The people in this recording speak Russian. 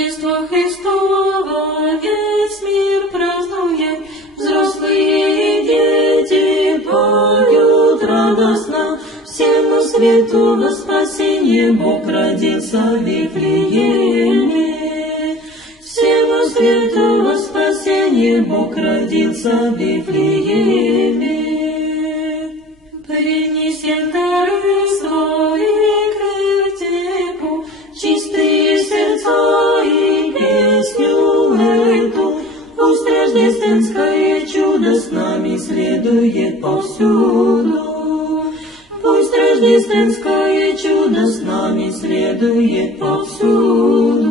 Рождество Христово весь мир празднует, взрослые и дети поют радостно. Всему свету во спасение Бог родился в Вифлееме. Всему свету во спасение Бог родился в Вифлееме. Принесем дары свои к вертепу, чистые сердца и песню эту. Пусть рождественское чудо с нами следует повсюду. Пусть рождественское чудо с нами следует повсюду.